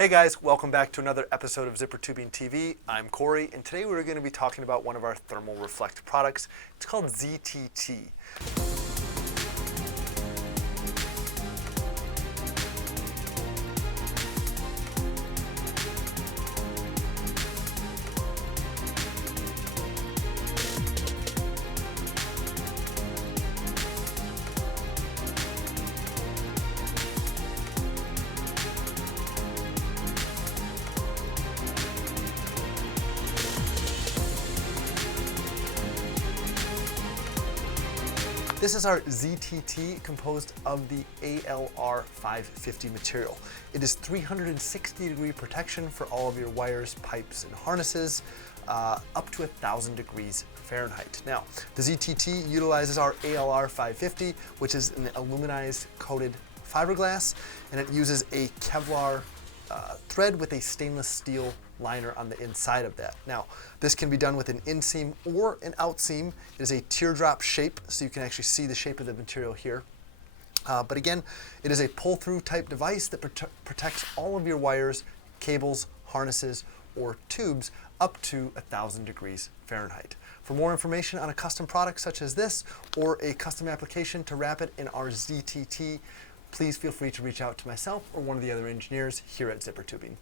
Hey guys, welcome back to another episode of Zippertubing TV. I'm Cory, and today we're going to be talking about one of our thermal reflect products. It's called ZTT. This is our ZTT composed of the ALR 550 material. It is 360-degree protection for all of your wires, pipes, and harnesses, up to 1,000 degrees Fahrenheit. Now, the ZTT utilizes our ALR 550, which is an aluminized coated fiberglass, and it uses a Kevlar thread with a stainless steel liner on the inside of that. Now, this can be done with an inseam or an outseam. It is a teardrop shape, so you can actually see the shape of the material here. But again, it is a pull-through type device that protects all of your wires, cables, harnesses, or tubes up to 1,000 degrees Fahrenheit. For more information on a custom product such as this, or a custom application to wrap it in our ZTT, please feel free to reach out to myself or one of the other engineers here at Zippertubing.